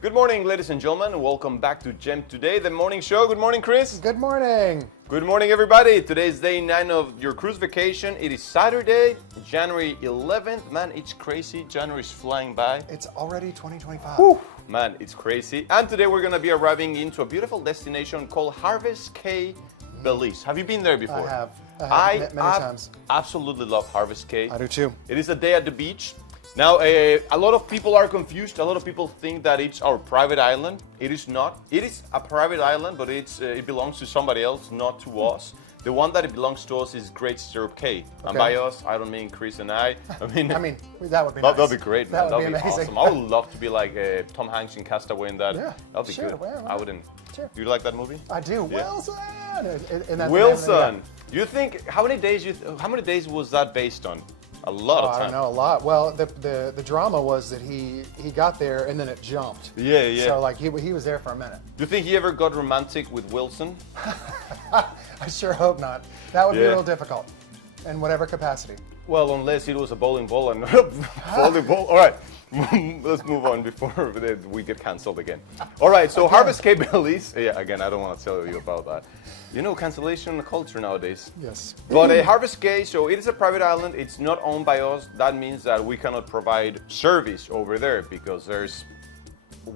Good morning, ladies and gentlemen. Welcome back to Gem Today, the morning show. Good morning, Chris. Good morning. Good morning, everybody. Today is day 9 of your cruise vacation. It is Saturday, January 11th. Man, it's crazy. January is flying by. It's already 2025. Whew. Man, it's crazy. And today we're going to be arriving into a beautiful destination called Harvest Caye, Belize. Have you been there before? I have many times. Absolutely love Harvest Caye. I do too. It is a day at the beach. Now, a lot of people are confused. A lot of people think that it's our private island. It is not. It is a private island, but it belongs to somebody else, not to us. The one that it belongs to us is Great Stirrup Cay. And by us, I don't mean Chris and I. I mean, that would be nice. That'd be great, man. That would be amazing. Awesome. I would love to be like Tom Hanks in Castaway in that. Yeah, that'd be sure, good. well, I wouldn't. Sure. Do you like that movie? I do. Yeah. Wilson. And that's Wilson. Do you think how many days was that based on? A lot of time. I don't know, a lot. Well, the drama was that he got there and then it jumped. Yeah, yeah. So like he was there for a minute. Do you think he ever got romantic with Wilson? I sure hope not. That would be Yeah. real difficult, in whatever capacity. Well, unless it was a bowling ball and volleyball. All right, let's move on before we get canceled again. All right, so Harvest Caye, Belize. Yeah, again, I don't want to tell you about that. You know, cancellation culture nowadays. Yes. But Harvest Caye, so it is a private island. It's not owned by us. That means that we cannot provide service over there because there's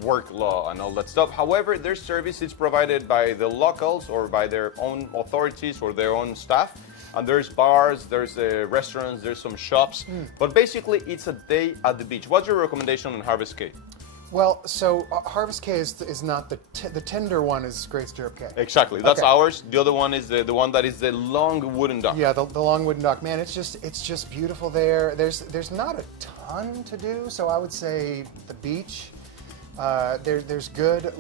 work law and all that stuff. However, their service is provided by the locals or by their own authorities or their own staff. And there's bars, there's restaurants, there's some shops. But basically, it's a day at the beach. What's your recommendation on Harvest Caye? Well, so Harvest Caye is not the tender one is Great Stirrup Cay. Exactly, that's Okay. ours. The other one is the one that is the long wooden dock. Yeah, the long wooden dock. Man, it's just beautiful there. There's not a ton to do, so I would say the beach. There's good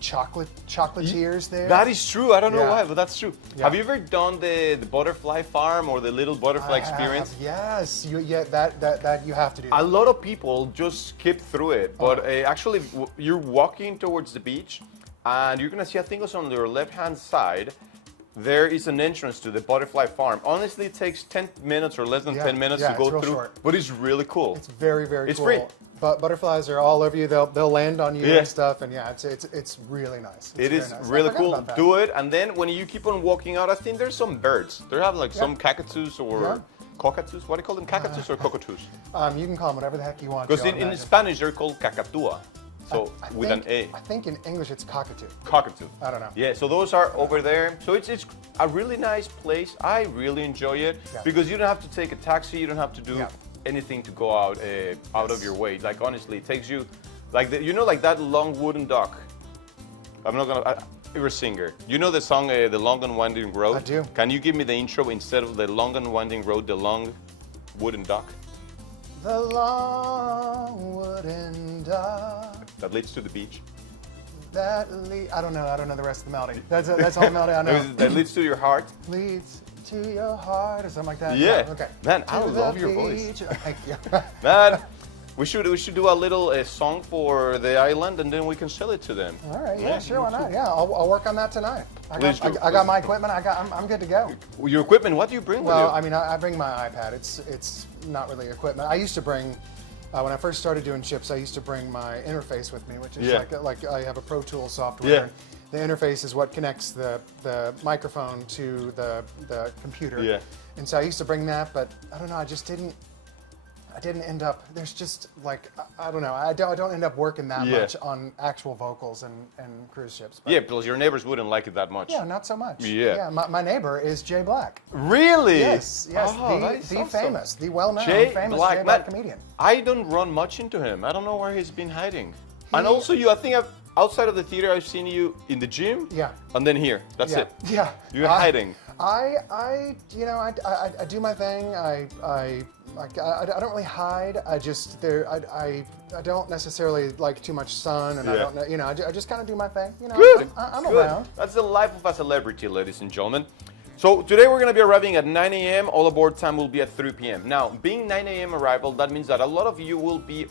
chocolatiers there. That is true. I don't know Yeah. why, but that's true. Yeah. Have you ever done the butterfly farm or the little butterfly experience? Yes, that you have to do. A lot of people just skip through it, but actually, you're walking towards the beach, and you're gonna see. I think it's on your left-hand side. There is an entrance to the butterfly farm. Honestly, it takes 10 minutes or less than 10 minutes to go it's real through, short. but it's really cool. It's very cool. It's free. But butterflies are all over you. They'll land on you Yeah. and stuff, and yeah, it's really nice. It's It very is nice. I really forgot cool. about that. Do it, and then when you keep on walking out, I think there's some birds. They have like some cockatoos or Yeah. cockatoos. What do you call them? Cockatoos or cockatoos? You can call them whatever the heck you want. Because Joe, in imagine. Spanish they're called cacatua, so I with think, an A. I think in English it's cockatoo. Cockatoo. I don't know. Yeah, so those are over there. So it's a really nice place. I really enjoy it Yeah. because you don't have to take a taxi. You don't have to do Yeah. anything to go out of your way. Like honestly, it takes you, like like that long wooden dock. I'm not gonna. You're a singer. You know the song, "The Long and Winding Road"? I do. Can you give me the intro instead of the long and winding road, the long wooden dock The long wooden dock that leads to the beach? I don't know the rest of the melody. That's all the melody I know. That leads to your heart. Leads to your heart or something like that. Yeah. Okay. Man, I To love the your voice. beach. Thank you. Man, we should do a little song for the island, and then we can sell it to them. All right. Yeah. Sure. Why not? Yeah. I'll work on that tonight. Please do. I got my equipment. I'm good to go. Your equipment, what do you bring Well, with I you? mean, I bring my iPad. It's not really equipment. I used to bring, when I first started doing chips, I used to bring my interface with me, which is Yeah. like I have a Pro Tools software. Yeah. The interface is what connects the microphone to the computer. Yeah. And so I used to bring that, but I don't know. I didn't end up. There's just like I don't know. I don't end up working that Yeah. much on actual vocals and cruise ships. But Yeah, because your neighbors wouldn't like it that much. yeah, not so much. Yeah. Yeah. My neighbor is Jay Black. Really? Yes, Oh, that is the awesome. famous, the well-known, Jay famous Black, Jay Black man, comedian. I don't run much into him. I don't know where he's been hiding. And also, I think outside of the theater, I've seen you in the gym. Yeah. And then here. That's Yeah, it. yeah. You're hiding. I do my thing. I don't really hide. I don't necessarily like too much sun, and I Yeah. don't know. I just kind of do my thing. Good. I'm Good. around. That's the life of a celebrity, ladies and gentlemen. So today we're going to be arriving at 9 a.m. All aboard time will be at 3 p.m. Now, being 9 a.m. arrival, that means that a lot of you will be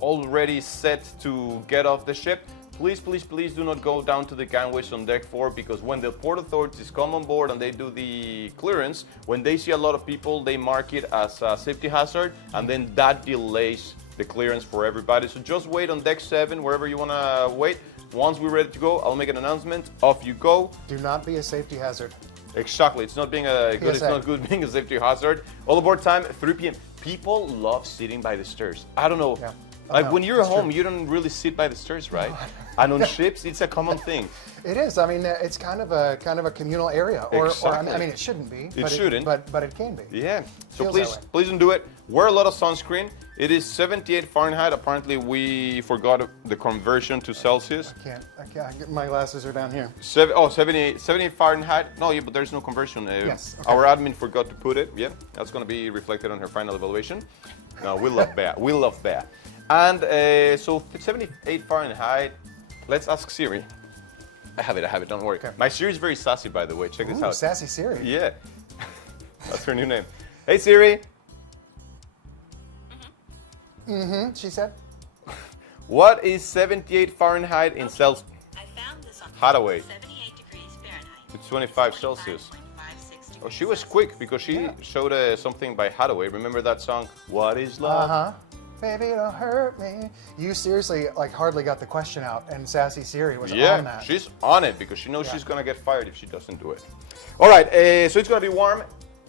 already set to get off the ship. Please, please, please do not go down to the gangways on deck 4 because when the port authorities come on board and they do the clearance, when they see a lot of people, they mark it as a safety hazard and then that delays the clearance for everybody. So just wait on deck 7, wherever you want to wait. Once we're ready to go, I'll make an announcement. Off you go. Do not be a safety hazard. Exactly. It's not being a good. It's not good being a safety hazard. All aboard time, 3 p.m. People love sitting by the stairs. I don't know. Yeah. Like no, when you're home, true. you don't really sit by the stairs, right? And on ships, it's a common thing. It is. I mean, it's kind of a communal area, or Exactly. I mean, it shouldn't be. It shouldn't. But it can be. Yeah. So Feels please, that way. please don't do it. Wear a lot of sunscreen. It is 78 Fahrenheit. Apparently, we forgot the conversion to Celsius. I can't. My glasses are down here. 78 Fahrenheit. No, yeah, but there's no conversion. Yes. Okay. Our admin forgot to put it. Yeah, that's going to be reflected on her final evaluation. No, we love that. We love that. And so 78 Fahrenheit. Let's ask Siri. I have it. Don't worry. Okay. My Siri is very sassy, by the way. Check this Ooh, out. Sassy Siri. Yeah. That's her new name. Hey, Siri. She said. What is 78 Fahrenheit in Celsius? I found this on Hathaway. 78 degrees Fahrenheit. It's 25 Celsius. 25.56 Oh, she was quick because she showed something by Hathaway. Remember that song? What is love? Uh-huh. Baby, don't hurt me. You seriously hardly got the question out, and Sassy Siri was on Yeah, that. she's on it because she knows she's gonna get fired if she doesn't do it. All right, so it's gonna be warm,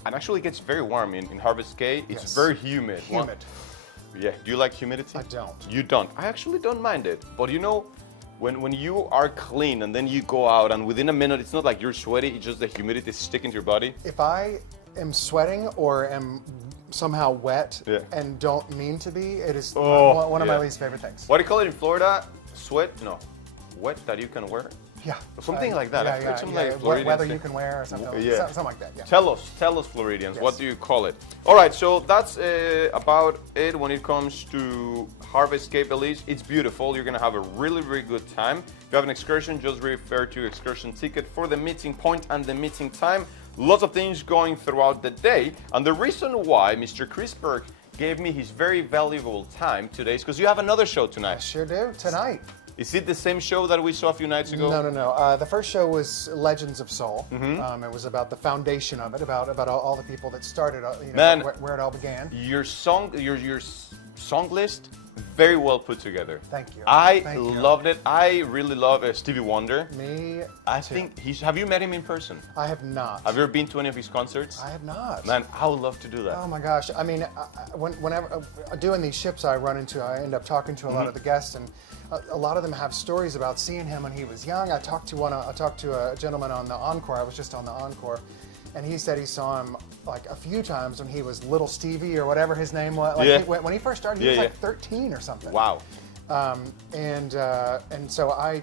and actually it gets very warm in Harvest Caye. It's Yes. very humid. Humid. Yeah. Do you like humidity? I don't. You don't. I actually don't mind it, but you know, when you are clean and then you go out and within a minute, it's not like you're sweaty. It's just the humidity is sticking to your body. If I am sweating or am somehow wet Yeah. and don't mean to be, it is Oh, one of my yeah. least favorite things. What do you call it in Florida? Sweat? No. Wet that you can wear? Yeah. Something like that. I've heard something like Floridians Weather say. you can wear or something, Yeah. something like that. Yeah. Tell us, Floridians, Yes. what do you call it? All right, so that's about it when it comes to Harvest Cape Belize. It's beautiful. You're going to have a really, really good time. If you have an excursion, just refer to excursion ticket for the meeting point and the meeting time. Lots of things going throughout the day. And the reason why Mr. Chris Burke gave me his very valuable time today is because you have another show I tonight. sure do. Tonight. Is it the same show that we saw a few nights ago? No. The first show was Legends of Soul. Mm-hmm. It was about the foundation of it, about all the people that started, Man. where it all began. Your song list, very well put together. Thank you. I Thank you. loved it. I really love Stevie Wonder. Me I too. think have you met him in person? I have not. Have you ever been to any of his concerts? I have not. Man, I would love to do that. Oh my gosh! I mean, whenever doing these ships, I end up talking to a lot of the guests, and a lot of them have stories about seeing him when he was young. I talked to a gentleman on the Encore. I was just on the Encore, and he said he saw him like a few times when he was Little Stevie or whatever his name was. Like Yeah. when he first started, he was like 13 or something. Wow. And so I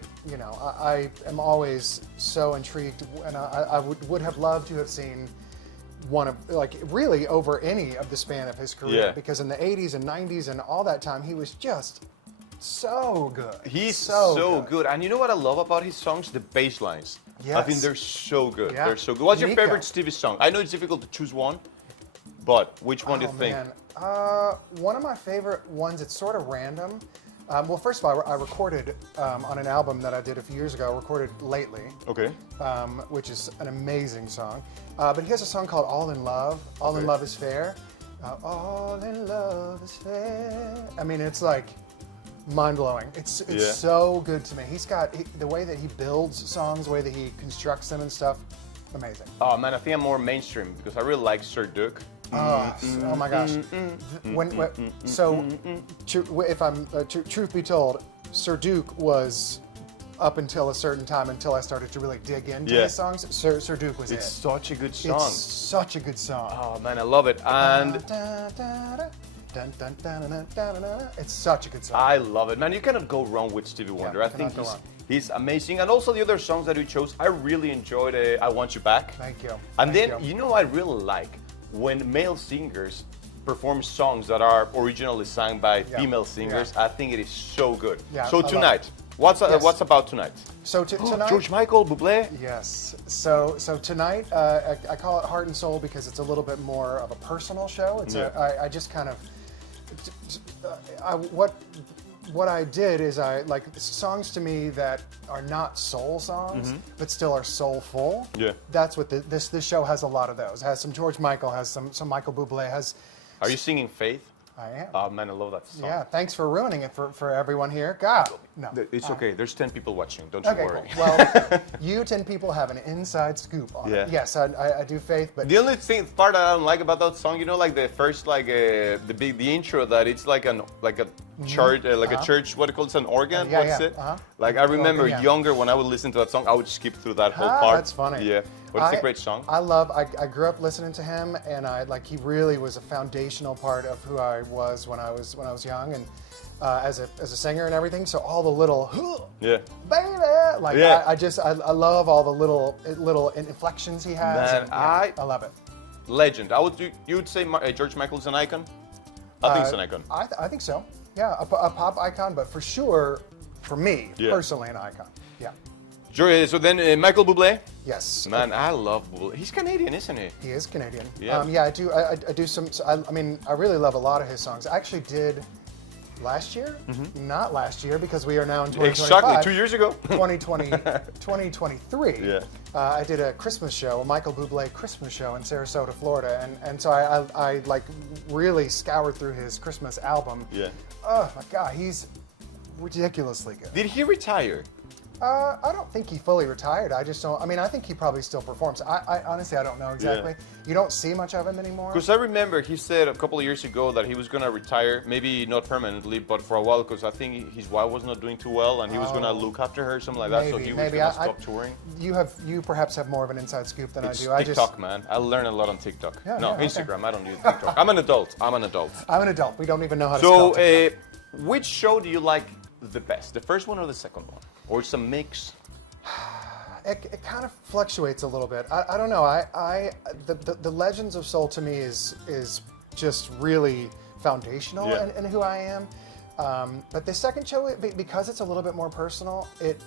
am always so intrigued, and I would have loved to have seen one of, like, really over any of the span of his career, Yeah. because in the 80s and 90s and all that time, he was just so good. He's so good. And you know what I love about his songs? The bass lines. I Yes. think they're so good. Yeah. They're so good. What's your Nico. favorite Stevie song? I know it's difficult to choose one, but which one do you think? Man. One of my favorite ones, it's sort of random. Well, first of all, I recorded on an album that I did a few years ago, recorded lately, Okay. which is an amazing song. But he has a song called All in Love. All in Okay. Love is Fair. All in Love is Fair. I mean, it's like mind-blowing. It's Yeah. so good to me. The way that he builds songs, the way that he constructs them and stuff, amazing. Oh man, I think I'm more mainstream because I really like Sir Duke. Oh my gosh. Truth be told, Sir Duke was up until a certain time, until I started to really dig into Yeah. his songs. Sir Duke was It's it. such a good song. It's such a good song. Oh man, I love it. And It's such a good song. I love it, man. You cannot go wrong with Stevie Wonder. I think cannot go wrong. he's amazing. And also the other songs that he chose, I really enjoyed I Want You Back. Thank you. And Thank then, you. you know, I really like when male singers perform songs that are originally sung by female singers. Yeah. I think it is so good. Yeah, So I love tonight, it. what's Yes. about tonight? So tonight, George Michael, Bublé. yes. So tonight, I call it Heart and Soul because it's a little bit more of a personal show. It's I just kind of what I did is I like songs to me that are not soul songs but still are soulful. Yeah. That's what this show has a lot of those. It has some George Michael, has some Michael Bublé, has. Are you singing Faith? I am. Oh man, I love that song. Yeah, thanks for ruining it for everyone here. God, no. It's okay. There's 10 people watching. Don't you Okay, worry. cool. Well, you 10 people have an inside scoop on Yeah. it. Yes, I do, Faith, but The only part that I don't like about that song, you know, like the first, like the intro, that it's like a church, a church. What do you call it? It's an organ. Yeah, What's yeah, it? uh-huh. Like I remember Organ, yeah. younger when I would listen to that song, I would skip through that whole part. That's funny. Yeah, but it's a great song. I grew up listening to him, and he really was a foundational part of who I was when I was young, and as a singer and everything. So all the little Yeah. baby, Yeah. I love all the little inflections he has. Man, and, yeah, I love it. Legend. You would say George Michael is an icon? I think it's an icon. I think so. Yeah, a pop icon, but for sure, for me personally, an icon. Yeah. So then Michael Bublé. Yes. Man, I love Bublé. He's Canadian, isn't he? He is Canadian. Yeah. I do. I do some. I really love a lot of his songs. I actually did last year, not last year, because we are now in 2025. Exactly, 2 years ago. 2023. Yeah. I did a Christmas show, a Michael Bublé Christmas show in Sarasota, Florida, and so I really scoured through his Christmas album. Yeah. Oh my God, he's ridiculously good. Did he retire? I don't think he fully retired. I just don't. I mean, I think he probably still performs. I honestly, I don't know exactly. You don't see much of him anymore. Because I remember he said a couple of years ago that he was going to retire, maybe not permanently, but for a while, because I think his wife was not doing too well, and he was going to look after her, something like that. So he was going to stop touring. You perhaps have more of an inside scoop than It's I do. TikTok, man. I learn a lot on TikTok. Yeah, no, okay. Instagram. I don't use TikTok. I'm an adult. I'm an adult. We don't even know how to So, spell TikTok. which show do you like the best? The first one or the second one? Or it's a mix? It kind of fluctuates a little bit. I don't know. The Legends of Soul to me is just really foundational in who I am. But the second show, because it's a little bit more personal, it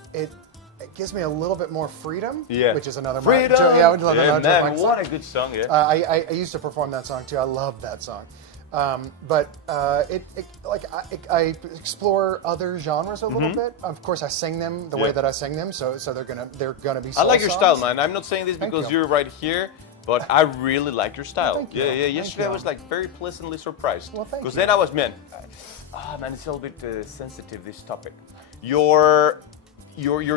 gives me a little bit more freedom. Yeah. Which is another Freedom. another Man, Mike what song. a good song. Yeah. I used to perform that song too. I love that song. But I explore other genres a little bit. Of course, I sing them the way that I sing them, so they're gonna be. I like your songs. style, man. I'm not saying this Thank because you. you're right here, but I really like your style. Thank you. Yeah. Thank Yesterday I you. was like very pleasantly surprised. Well, thank Because you. then I was, man, it's a little bit sensitive, this topic. Your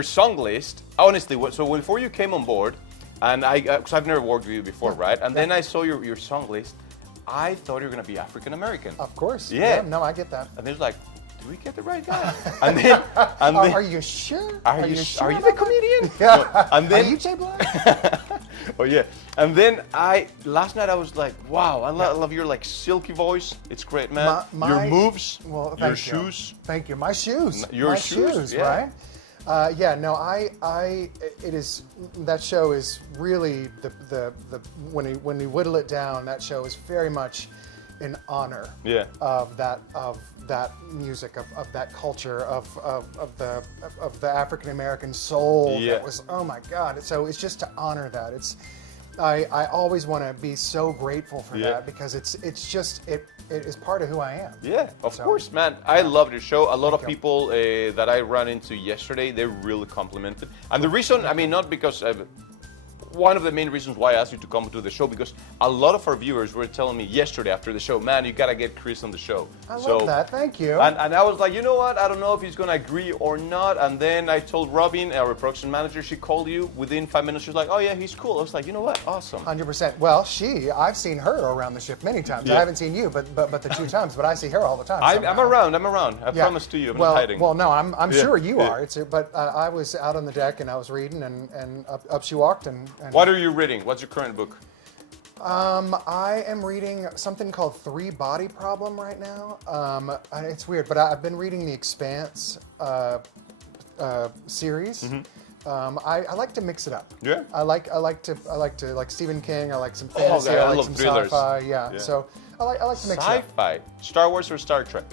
song list, honestly. So before you came on board, and because I've never worked with you before, right? And then I saw your song list. I thought you were going to be African American. Of course. Yeah. No, I get that. And then it's like, did we get the right guy? and then, Are you sure? Are you sure the about that? comedian? Yeah. No, and then, Are you Jay Black? oh yeah. And then last night I was like, wow, I love your like silky voice. It's great, man. Your moves, Well, your thank you. shoes. Thank you. My shoes. Your My shoes, yeah. right? That show is really when we whittle it down, that show is very much in honor of that music, of that culture, of the African American soul. Yeah. That was, oh my God. So it's just to honor that. I always want to be so grateful for that, because it is part of who I am. Yeah, of course, man. I love your show. A lot of people that I ran into yesterday, they really complimented. And the reason, I mean, not because one of the main reasons why I asked you to come to the show, because a lot of our viewers were telling me yesterday after the show, man, you gotta get Chris on the show. I love that. Thank you. And I was like, you know what? I don't know if he's gonna agree or not. And then I told Robin, our production manager, she called you within 5 minutes. She was like, oh yeah, he's cool. I was like, you know what? Awesome. 100%. Well, I've seen her around the ship many times. Yeah. I haven't seen you, but the 2 times. But I see her all the time. I'm somehow. around. I promise to you, I'm not hiding. Well, no, I'm sure you Yeah. are. But I was out on the deck and I was reading, and up she walked. And What are you reading? What's your current book? I am reading something called 3 Body Problem right now. And it's weird, but I've been reading the Expanse series. I like to mix it up. Yeah. I like to like Stephen King. I like some fantasy. okay, I I like love some thrillers. sci-fi. Yeah. So I like to mix it up. Sci-fi. Star Wars or Star Trek?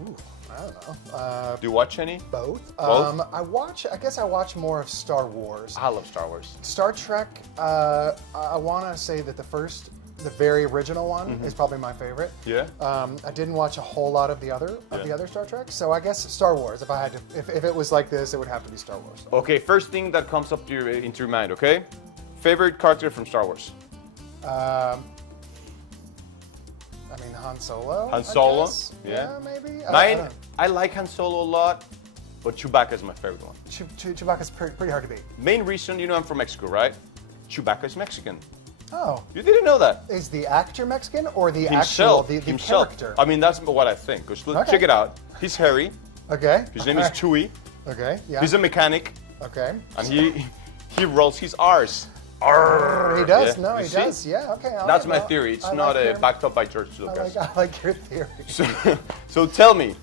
Ooh, I don't know. Do you watch any? Both. Both? I guess I watch more of Star Wars. I love Star Wars. Star Trek. I want to say that the very original one is probably my favorite. Yeah. I didn't watch a whole lot of the other Star Trek, so I guess Star Wars. If I had to, if it was like this, it would have to be Star Wars. Okay, first thing that comes up to into your mind, okay? Favorite character from Star Wars? I mean, mean, Han Solo. Han I Solo? guess. Yeah. Maybe. Mine, I like Han Solo a lot, but Chewbacca is my favorite one. Chewbacca's pretty hard to beat. Main reason, I'm from Mexico, right? Chewbacca is Mexican. Oh. You didn't know that? Is the actor Mexican or the Himself. actual the himself. character? I mean, that's what I think. 'Cause Okay. check it out. He's hairy. Okay. His name is Chewie. Okay. Yeah. He's a mechanic, Okay. and he rolls his R's. Arr. He does. Yeah. No, You he see? does. Yeah. Okay. all That's right, my well, theory. It's I not like your- backed up by George Lucas. I like your theory. So tell me,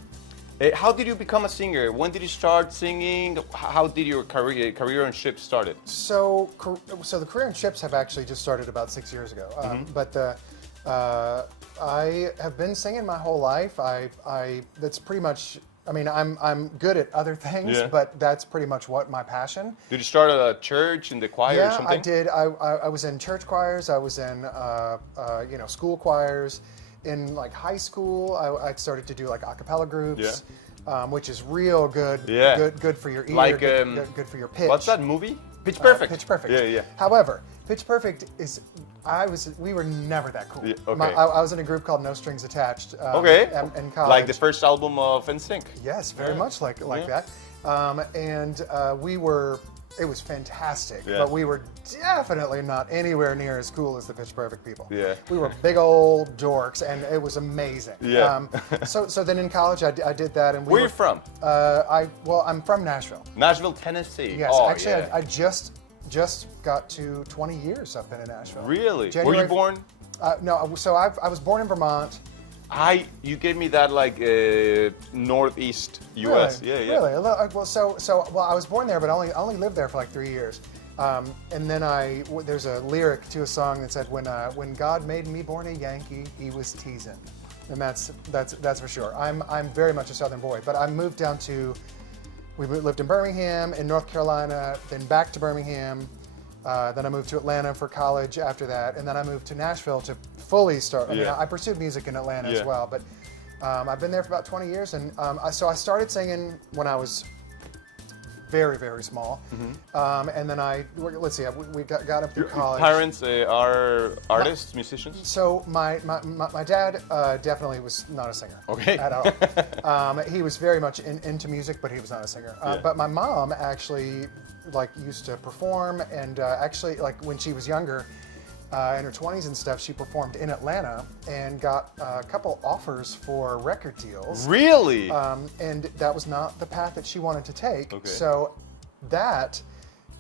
how did you become a singer? When did you start singing? How did your career on ships started? So the career in ships have actually just started about 6 years ago. But I have been singing my whole life. That's pretty much. I mean, I'm good at other things, Yeah. but that's pretty much what my passion. Did you start at a church in the choir or Yeah, something? I did. I was in church choirs. I was in school choirs. In like high school, I started to do like a cappella groups, which is real good. Yeah. Good for your ear. Like, good for your pitch. What's that movie? Pitch Perfect. Pitch Perfect. Yeah. However, Pitch Perfect is. We were never that cool. Yeah, okay. I was in a group called No Strings Attached. Okay. In college. Like the first album of NSYNC. Yes, very much like Yeah. that. We were. It was fantastic, Yeah. but we were definitely not anywhere near as cool as the Pitch Perfect people. Yeah. We were big old dorks, and it was amazing. Yeah. So then in college, I did that, and Where you from? I'm from Nashville. Nashville, Tennessee. Yes, Oh, actually, yeah. I just got to 20 years up in Nashville. Really? Were January- you born? No, so I was born in Vermont. You gave me that like northeast U.S. Really? Yeah. Really? Well, I was born there, but I only lived there for like 3 years. And then there's a lyric to a song that said, "When God made me born a Yankee, He was teasing," and that's for sure. I'm very much a Southern boy, but I moved down to. We lived in Birmingham, in North Carolina, then back to Birmingham. Then I moved to Atlanta for college after that, and then I moved to Nashville to fully start. I mean, I pursued music in Atlanta as well, but I've been there for about 20 years, and so I started singing when I was very, very small, and then let's see, we got up through college. Parents are artists, musicians. So my dad definitely was not a singer. Okay. At all. He was very much into music, but he was not a singer. But my mom actually used to perform, and actually when she was younger, in her 20s and stuff, she performed in Atlanta and got a couple offers for record deals. Really? And that was not the path that she wanted to take. Okay. So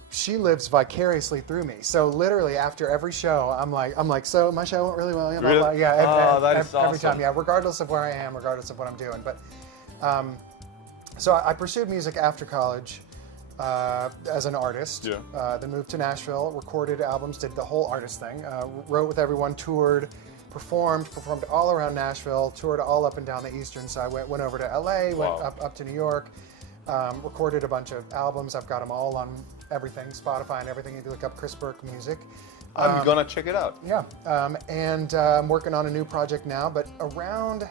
she lives vicariously through me. So literally after every show, I'm like, so my show went really well. Yeah, blah, Really? blah. Yeah, That is every awesome. time. Yeah, regardless of where I am, regardless of what I'm doing. But so I pursued music after college as an artist. Yeah. Then moved to Nashville, recorded albums, did the whole artist thing, wrote with everyone, toured, performed all around Nashville, toured all up and down the eastern side. Went over to LA, went Wow. up to New York, recorded a bunch of albums. I've got them all on everything, Spotify and everything. If you look up Chris Burke music. I'm gonna check it out. Yeah, and I'm working on a new project now, but around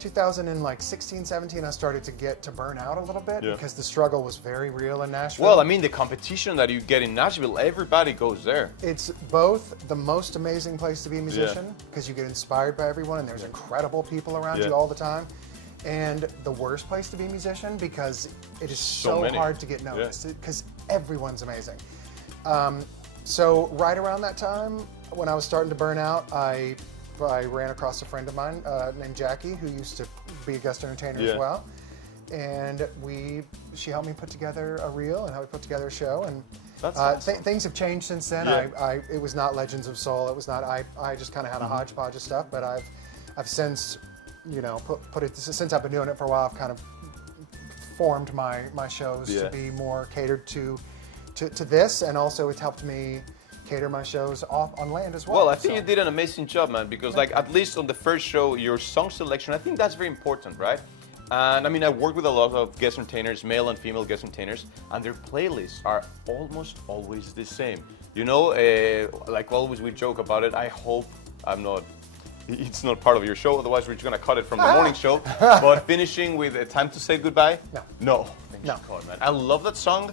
2016, 17, I started to get to burn out a little bit because the struggle was very real in Nashville. Well, I mean, the competition that you get in Nashville, everybody goes there. It's both the most amazing place to be a musician because you get inspired by everyone and there's incredible people around you all the time, and the worst place to be a musician because it is so many. hard to get noticed because everyone's amazing. So right around that time, when I was starting to burn out, I ran across a friend of mine named Jackie, who used to be a guest entertainer as well, and she helped me put together a reel and helped me put together a show. And That's awesome. things have changed since then. Yeah. It was not Legends of Soul. It was not. I just kind of had a hodgepodge of stuff, but I've since put it since I've been doing it for a while. I've kind of formed my shows to be more catered to this, and also it's helped me cater my shows off on land as well. Well, I think you did an amazing job, man, because at least on the first show, your song selection, I think that's very important, right? And I mean, I work with a lot of guest entertainers, male and female guest entertainers, and their playlists are almost always the same. Like always we joke about it, I hope it's not part of your show, otherwise we're just gonna cut it from the morning show. But finishing with Time to Say Goodbye? No. No. Thank God, man. I love that song.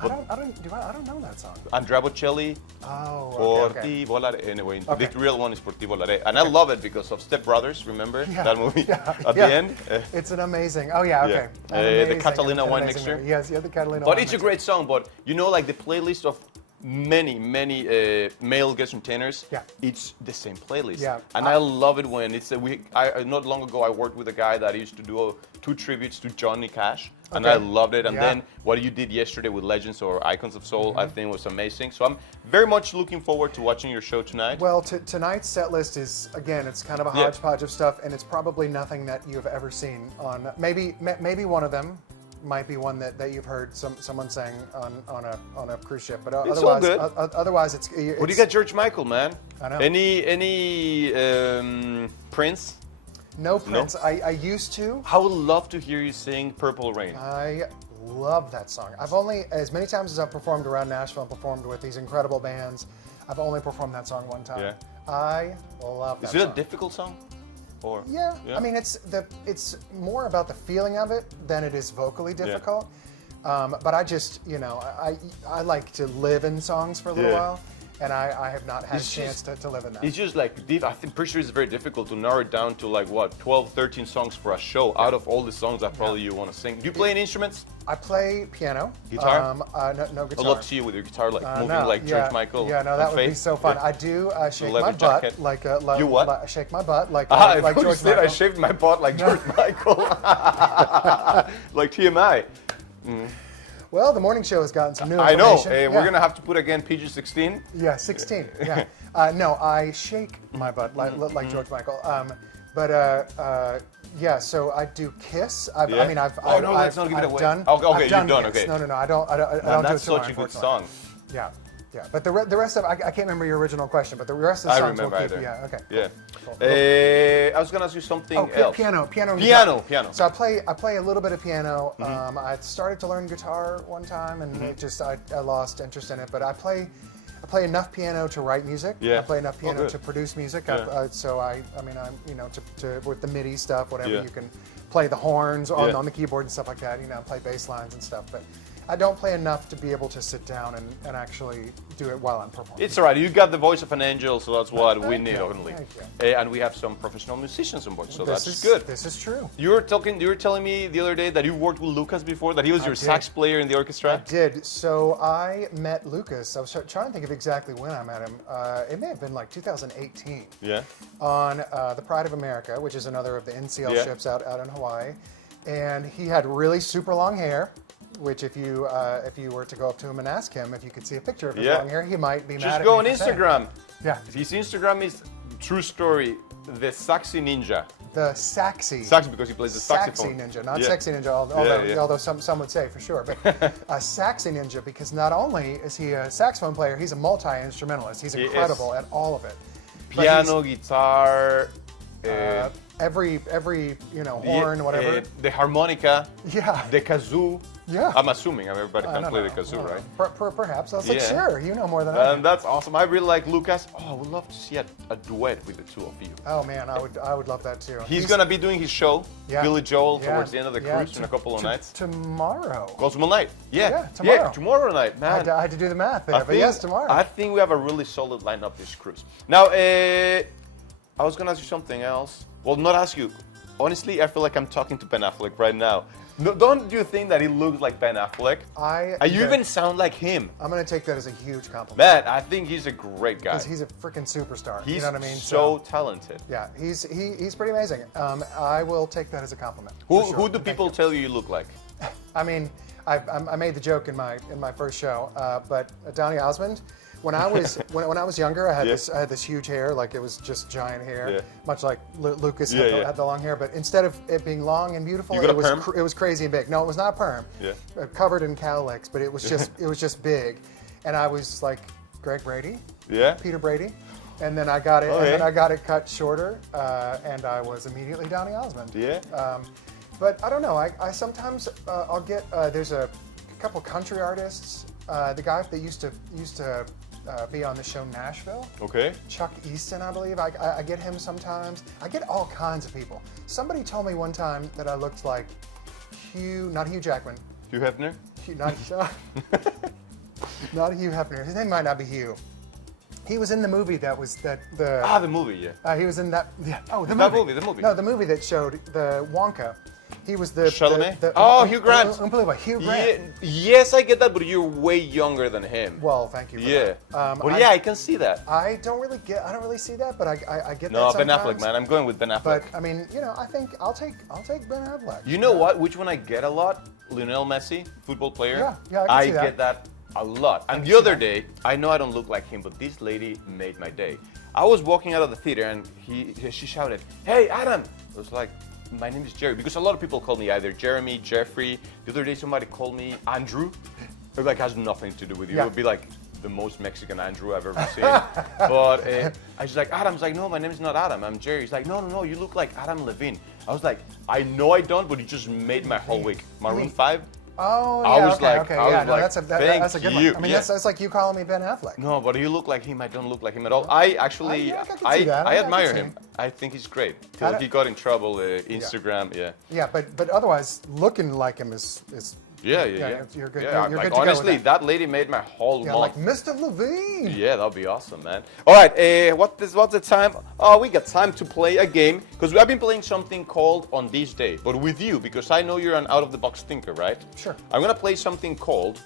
I don't know that song. Andrea Bocelli, Oh, Por okay. ti volaré. Anyway, Okay. the real one is Por ti volaré. And I love it because of Step Brothers, remember Yeah, that movie yeah, at yeah. the end? It's an amazing. Oh yeah, okay. Yeah. An The amazing- Catalina an wine amazing mixture. movie. Yes, yeah, the Catalina. But wine it's a mixture. great song, but you know, like the playlist of many male guest entertainers, Yeah. it's the same playlist. Yeah. And I love it when it's not long ago I worked with a guy that used to do 2 tributes to Johnny Cash, and Okay. I loved it. And Yeah. Mm-hmm. then what you did yesterday with Legends or Icons of Soul, I think was amazing. So I'm very much looking forward to watching your show tonight. Well, tonight's set list is, again, it's kind of a Yeah. hodgepodge of stuff, and it's probably nothing that you've ever seen on. Maybe one of them might be one that you've heard someone sang on a cruise ship, but It's all good. Otherwise it's. What do you got, George Michael, man? I know. Any Prince? No Prince. I used to. I would love to hear you sing Purple Rain. I love that song. I've only, as many times as I've performed around Nashville and performed with these incredible bands, I've only performed that song one time. Yeah. I love that Is it song. a difficult song? Or Yeah, I mean, it's more about the feeling of it than it is vocally difficult. But I just, I like to live in songs for a little Yeah. while, and I have not had It's a chance to live in that. It's just like, I think pretty sure it's very difficult to narrow it down to like what, 12, 13 songs for a show out of all the songs that probably you want to sing. Do you play any instruments? I play piano. Guitar? No I guitar. love to see you with your guitar like moving No, like yeah, George Michael. Yeah, no, on that would be Faith. so fun. Yeah. I do shake leather my butt jacket. like You what? shake my butt like I like thought George you said Michael. I shaved my butt like George Michael. Like TMI. Well, the morning show has gotten some new I know. information. We're Yeah. going to have to put again PG-16. Yeah, 16. Yeah. No, I shake my butt like George Michael. Yeah. So I do Kiss. I've Yeah? I've Oh, no, let's not give it I've away. done. Okay, I've you're done done, Kiss. okay. No. I don't do Man, it tomorrow, that's such a good unfortunately. song. Yeah. Yeah. But the rest of I can't remember your original question, but the rest of the I songs remember will keep. either. Yeah. Okay. Yeah. Cool. I was going to ask you something Oh, else. piano. Piano. So I play a little bit of piano. I started to learn guitar one time, and it just I lost interest in it. But I play enough piano to write music. Yeah. I play enough piano good. to produce music. Yeah. So I'm to with the MIDI stuff, whatever Yeah. you can play the horns Yeah. on the keyboard and stuff like that. Play bass lines and stuff. But I don't play enough to be able to sit down and actually do it while I'm performing. It's all right. You got the voice of an angel, so that's what we Thank need you. only. Thank you. And we have some professional musicians on board, so This that's is good. This is true. You were telling me the other day that you worked with Lucas before, that he was your did. sax player in the orchestra. I did. So I met Lucas. I was trying to think of exactly when I met him. It may have been like 2018. Yeah. On the Pride of America, which is another of the NCL Yeah. ships out in Hawaii, and he had really super long hair. Which, if you were to go up to him and ask him if you could see a picture of his Yeah. long hair, he might be mad Just at go me on for saying. Instagram. Yeah, His Instagram is true story, the Saxy Ninja. the Saxy. Sax because he plays the Saxy saxophone. Ninja, not Yeah. Sexy Ninja, although, yeah. although some would say for sure. But a Saxy Ninja, because not only is he a saxophone player, he's a multi-instrumentalist. He's He is. incredible at all of it. But Piano, guitar, every horn, whatever. the harmonica, Yeah. the kazoo. Yeah. I'm assuming everybody can No, play no, the kazoo, no. right? Perhaps. I was like, Yeah. sure, you know more than I do. And that's awesome. I really like Lucas. Oh, I would love to see a duet with the two of you. Oh man, I would love that too. He's gonna be doing his show, Yeah. Billy Joel, Yeah. towards the end of the Yeah, cruise in a couple of nights. Tomorrow. Cosmo Night. Yeah, tomorrow. tomorrow night, man. I had to do the math there, but yes, tomorrow. I think we have a really solid lineup this cruise. Now, I was gonna ask you something else. Well, not ask you. Honestly, I feel like I'm talking to Ben Affleck right now. No, don't you think that he looks like Ben Affleck? You even sound like him. I'm gonna take that as a huge compliment. Man, I think he's a great guy. Because he's a freaking superstar. He's you know what I mean? so talented. yeah, he's pretty amazing. I will take that as a compliment. Who for sure. do Thank people you. tell you look like? I mean, I made the joke in my first show, but Donny Osmond. When I was when I was younger, I had this huge hair, like it was just giant hair, Yeah. much like Lucas Yeah, had the long hair. But instead of it being long and beautiful, You got it a was perm? it was crazy and big. No, it was not a perm. Yeah. Covered in cowlicks, but it was just big, and I was like Greg Brady, Yeah? Peter Brady, and then I got it, Okay. and then I got it cut shorter, and I was immediately Donny Osmond. Yeah? But I don't know. I sometimes I'll get there's a couple country artists. The guy that used to be on the show Nashville, Okay. Chuck Easton, I believe. I get him sometimes. I get all kinds of people. Somebody told me one time that I looked like not Hugh Jackman, Hugh Hefner? not not Hugh Hefner. His name might not be Hugh. He was in the movie that was the. The movie, yeah. He was in that. Yeah. Oh, the That movie. movie, the movie. No, the movie that showed the Wonka. He was the. Chalamet? the Hugh Grant. Unbelievable. Hugh Grant. Yeah, yes, I get that, but you're way younger than him. Well, thank you. For Yeah. that. But yeah, I can see that. I don't really see that, but I get No, that Ben sometimes. Affleck, man. I'm going with Ben Affleck. But I mean, I think I'll take Ben Affleck. You know what? Which one I get a lot? Lionel Messi, football player. Yeah, I can see that. get that a lot. And can the see other that. day, I know I don't look like him, but this lady made my day. I was walking out of the theater and she shouted, "Hey, Adam!" I was like, "My name is Jerry," because a lot of people call me either Jeremy, Jeffrey. The other day, somebody called me Andrew. It like has nothing to do with you. Yeah. It would be like the most Mexican Andrew I've ever seen. But I was like, Adam's like, "No, my name is not Adam. I'm Jerry." He's like, "No, you look like Adam Levine." I was like, "I know I don't, but you just made my whole week." Maroon 5. Oh, I yeah, was okay, like- okay, I yeah, was no, like, that's a thank good you. one. I mean, Yeah. that's like you calling me Ben Affleck. No, but you look like him. I don't look like him at all. I actually, I can see that. I can admire see him. him. I think he's great. I Till don't- he got in trouble, Instagram, yeah. Yeah, but otherwise, looking like him is Yeah. you're good. Yeah, You're like, good to go with honestly, that. that lady made my whole Yeah, month. like Mr. Levine. Yeah, that'll be awesome, man. All right, what's the time? Oh, we got time to play a game because I've been playing something called On This Day, but with you because I know you're an out-of-the-box thinker, right? Sure. I'm gonna play something called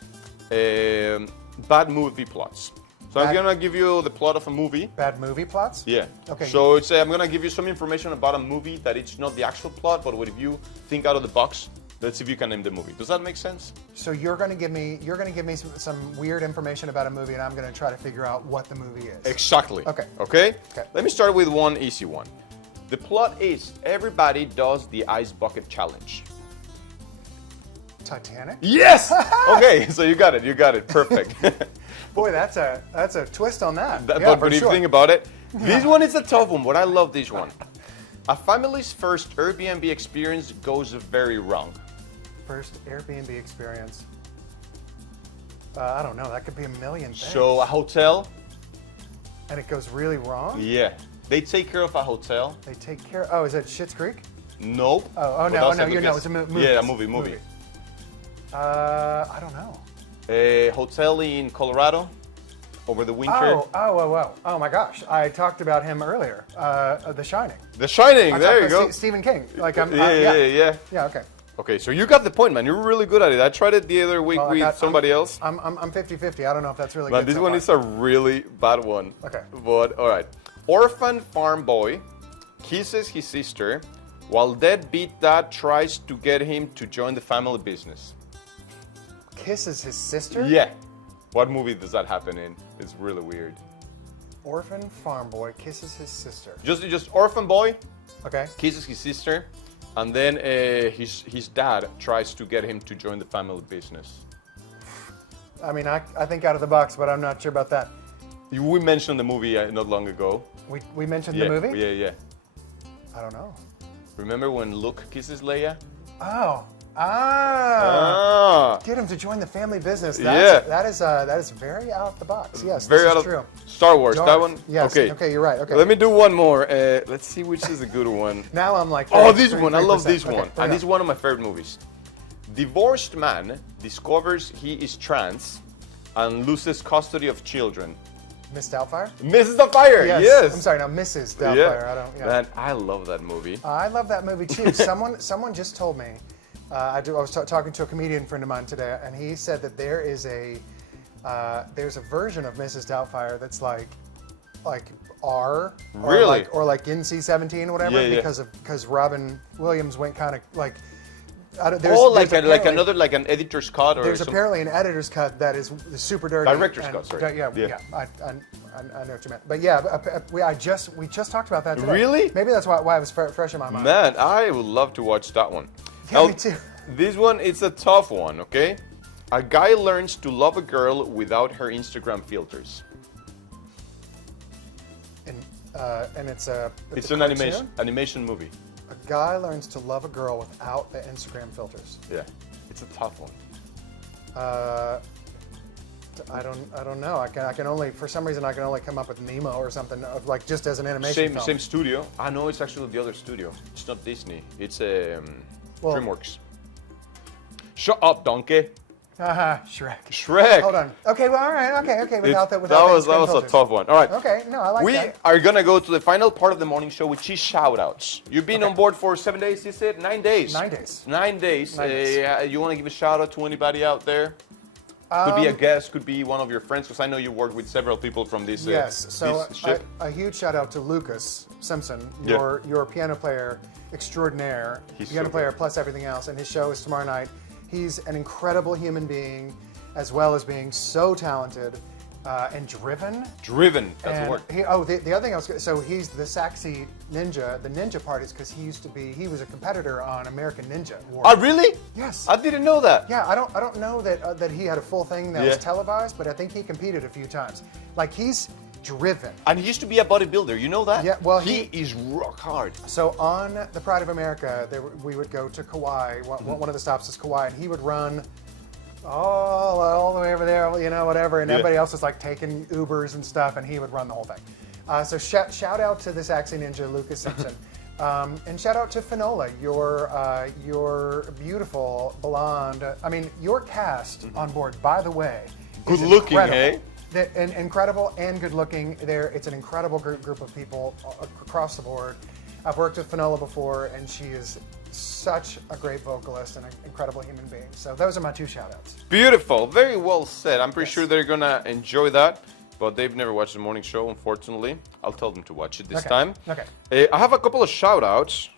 Bad Movie Plots. So I'm Bad- gonna give you the plot of a movie. Bad movie plots. Yeah. Okay. So it's I'm gonna give you some information about a movie that it's not the actual plot, but what if you think out of the box? Let's see if you can name the movie. Does that make sense? So you're going to give me some weird information about a movie, and I'm going to try to figure out what the movie is. Exactly. Okay. Okay? Okay. Let me start with one easy one. The plot is everybody does the ice bucket challenge. Titanic. Yes! Okay, so you got it. Perfect. Boy, that's a twist on that. But yeah, for if you sure. think about it, this one is a tough one, but I love this one. A family's first Airbnb experience goes very wrong. First Airbnb experience. I don't know. That could be a million things. So a hotel, And it goes really wrong. yeah. They take care of a hotel. They take care. Oh, is it Schitt's Creek? Nope. Oh, But no, that's a you good know, guess. it's a movie. Yeah, a movie. I don't know. A hotel in Colorado over the winter. Oh my gosh! I talked about him earlier. The Shining. The Shining. I There talked you about go. Stephen King. Like Yeah. Yeah. Okay. Okay, so you got the point, man. You're really good at it. I tried it the other week Well, with somebody else. I'm 50-50. I don't know if that's really Man, good. this so one far. is a really bad one. Okay. But, all right. Orphan farm boy kisses his sister while deadbeat dad tries to get him to join the family business. Kisses his sister. Yeah. What movie does that happen in? It's really weird. Orphan farm boy kisses his sister. Just orphan boy Okay. kisses his sister, and then his dad tries to get him to join the family business. I mean, I think out of the box, but I'm not sure about that. We mentioned the movie not long ago. We mentioned Yeah, the movie. Yeah. I don't know. Remember when Luke kisses Leia? Oh. Ah. Get him to join the family business. Yeah. That is very out the box. Yes. Very this out is of true. Star Wars. Darth. That one. Yes. Okay. Okay. You're right. Okay. Let me do one more. Let's see which is a good one. Now I'm like. Oh, this one. I love 33%. this Okay, one. fair And this is enough. one of my favorite movies. Divorced man discovers he is trans and loses custody of children. Miss Doubtfire. Mrs. Doubtfire. Yes. I'm sorry. No, Mrs. Doubtfire. I don't. Yeah. Man, I love that movie. I love that movie too. Someone just told me. I was talking to a comedian friend of mine today, and he said that there's a version of Mrs. Doubtfire that's like R, Really? or like NC-17, whatever, Yeah, yeah. because Robin Williams went kind of like. There's Like apparently- an editor's cut or There's something. apparently an editor's cut that is super dirty. Director's and- cut, sorry. Yeah. Yeah. I know what you meant. But yeah, we just talked about that today. Really? Maybe that's why it was fresh in my mind. Man, I would love to watch that one. Yeah, me too. This one, it's a tough one, okay? A guy learns to love a girl without her Instagram filters. And it's a It's an cartoon? animation movie. A guy learns to love a girl without the Instagram filters. Yeah, it's a tough one. I don't know. I can only, for some reason, I can only come up with Nemo or something of like just as an animation film. Same studio. I know it's actually the other studio. It's not Disney. It's Well- DreamWorks. Shut up, donkey. Shrek. Shrek. Hold on. Okay, well, all right. Okay. Without that was spin a filters. tough one. All right. Okay, no, I like We that. are gonna go to the final part of the morning show, which is shout-outs. You've been on board for 7 days, you said? 9 days. 9 days. 9 days. 9 days. You want to give a shout-out to anybody out there? Could be a guest, could be one of your friends, because I know you work with several people from this. Yes. So this ship. a huge shout out to Lucas Simpson, Yeah. your piano player extraordinaire, He's piano so player good. plus everything else, and his show is tomorrow night. He's an incredible human being, as well as being so talented and driven. Driven. That's the And word. the other thing I was so he's the Saxy Ninja. The Ninja part is because he was a competitor on American Ninja War. Oh, really? Yes. I didn't know that. Yeah, I don't know that he had a full thing that was Yeah. televised, but I think he competed a few times. Like he's driven. And he used to be a bodybuilder. You know that? Yeah, well, he is rock hard. So on the Pride of America, we would go to Kauai. One of the stops is Kauai, and he would run all the way over there, whatever. And Yeah. everybody else was like taking Ubers and stuff, and he would run the whole thing. So shout out to the Saxy Ninja, Lucas Simpson. And shout out to Finola, your beautiful blonde. I mean, your cast on board, by the way, is Good looking, incredible. hey? Incredible and good looking. It's an incredible group of people across the board. I've worked with Finola before, and she is such a great vocalist and an incredible human being. So those are my two shout outs. Beautiful. Very well said. I'm pretty sure they're going to enjoy that. But they've never watched the morning show, unfortunately. I'll tell them to watch it this time. Okay. I have a couple of shout outs.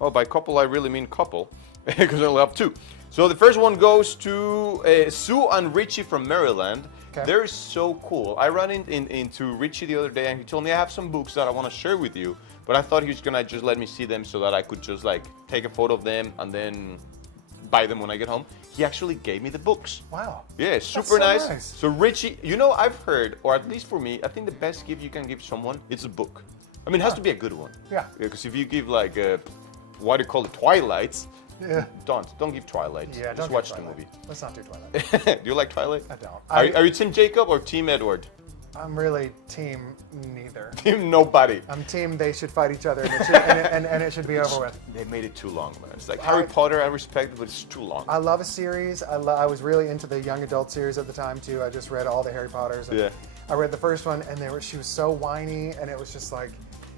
Oh, by couple, I really mean couple, because I only have two. So the first one goes to Sue and Richie from Maryland. Okay. They're so cool. I ran into Richie the other day, and he told me I have some books that I want to share with you. But I thought he was going to just let me see them so that I could just like take a photo of them and then buy them when I get home. He actually gave me the books. Wow. Yeah, super so nice. nice. So Richie, I've heard, or at least for me, I think the best gift you can give someone is a book. I mean, it has to be a good one. Yeah. Because if you give like, what do you call it, Twilights, Yeah. don't give Twilight. Yeah, Just don't watch do the Twilight. movie. Let's not do Twilight. Do you like Twilight? I don't. Are you Team Jacob or Team Edward? I'm really team neither. Team nobody. I'm team they should fight each other, and it should be over with. They made it too long, man. It's like Harry Potter, I respect it, but it's too long. I love a series. I was really into the young adult series at the time too. I just read all the Harry Potters. And Yeah. I read the first one, and she was so whiny, and it was just like,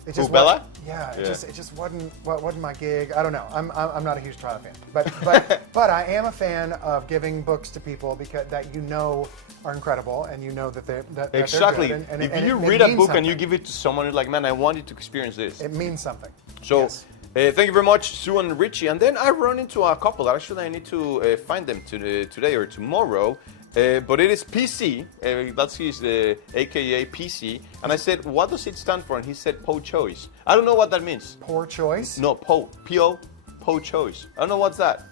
it Who, just Bella? wasn't- Yeah, Yeah. it just wasn't my gig. I don't know. I'm not a huge Twilight fan, but I am a fan of giving books to people that are incredible, and that they're Exactly. good. And if it you read a means book and you something. give it to someone, you're like, man, I want you to experience this. It means something. So, Yes. thank you very much, Sue and Richie. And then I run into a couple. Actually, I need to find them today or tomorrow. But it is PC. That's his AKA PC. And I said, what does it stand for? And he said, Po Choice. I don't know what that means. Poor choice. No, P-O, Po Choice. I don't know what's that.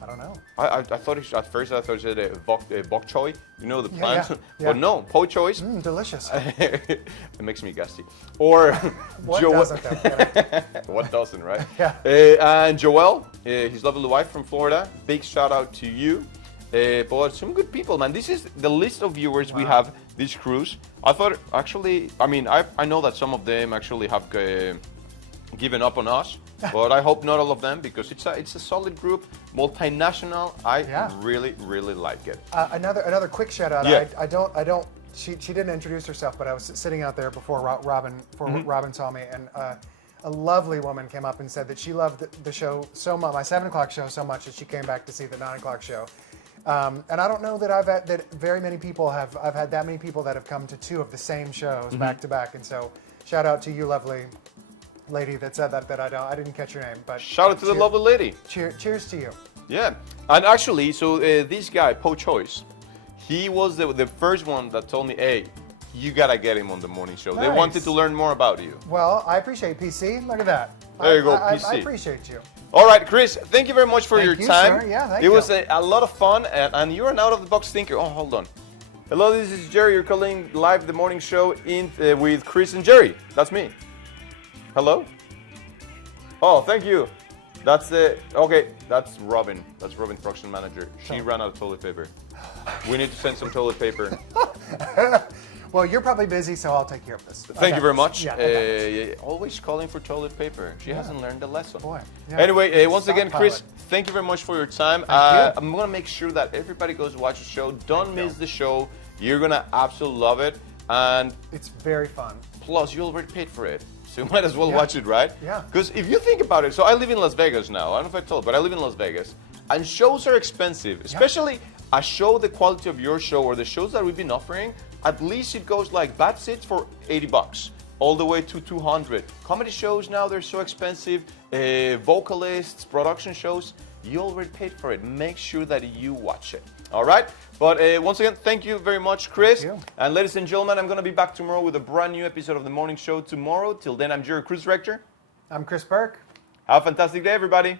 I don't know. I thought at first it said bok choy, the plant. yeah. But no, Po Choice. Delicious. It makes me gusty. Or What Joel- doesn't though? What doesn't, right? Yeah. And Joel, his lovely wife from Florida. Big shout out to you. But some good people, man. This is the list of viewers we have this cruise. I thought, actually, I know that some of them actually have given up on us, but I hope not all of them, because it's a solid group, multinational. I really, really like it. Another quick shout out. Yeah. I don't. She didn't introduce herself, but I was sitting out there before Robin Robin saw me, and a lovely woman came up and said that she loved the show so much, my 7 o'clock show so much, that she came back to see the 9 o'clock show. And I don't know that I've had that many people that have come to 2 of the same shows back to back, and so shout out to you, lovely lady that said that I didn't catch your name, but Shout out to the lovely lady. Cheers to you. Yeah, and actually, so this guy, Po Choice, he was the first one that told me, hey, you gotta get him on the morning show. They Nice. wanted to learn more about you. Well, I appreciate PC. Look at that. There you go, I PC. appreciate you. All right, Chris, thank you very much for Thank your you, time. sir. Yeah, thank it was you. a lot of fun, and you're an out-of-the-box thinker. Oh, hold on. Hello, this is Jerry. You're calling live the morning show with Chris and Jerry. That's me. Hello? Oh, thank you. That's okay. That's Robin. That's Robin, production manager. She ran out of toilet paper. We need to send some toilet paper. Well, you're probably busy, so I'll take care of this. Thank you very much. Yeah, I got this. Always calling for toilet paper. She hasn't learned the lesson. Boy. Yeah. Anyway, once again, Chris, Stockpile it. thank you very much for your time. you. I'm going to make sure that everybody goes watch the show. Don't miss the show. You're going to absolutely love it. And It's very fun. plus, you already paid for it. So you might as well Yeah. watch it, right? Yeah. Because if you think about it, so I live in Las Vegas now. I don't know if I told, but I live in Las Vegas. And shows are expensive, especially a show the quality of your show or the shows that we've been offering. At least it goes like bad seats for $80, all the way to $200. Comedy shows now, they're so expensive. Vocalists, production shows, you already paid for it. Make sure that you watch it. All right? But once again, thank you very much, Chris. Thank you. And ladies and gentlemen, I'm going to be back tomorrow with a brand new episode of The Morning Show tomorrow. Till then, I'm your cruise director. I'm Chris Burke. Have a fantastic day, everybody.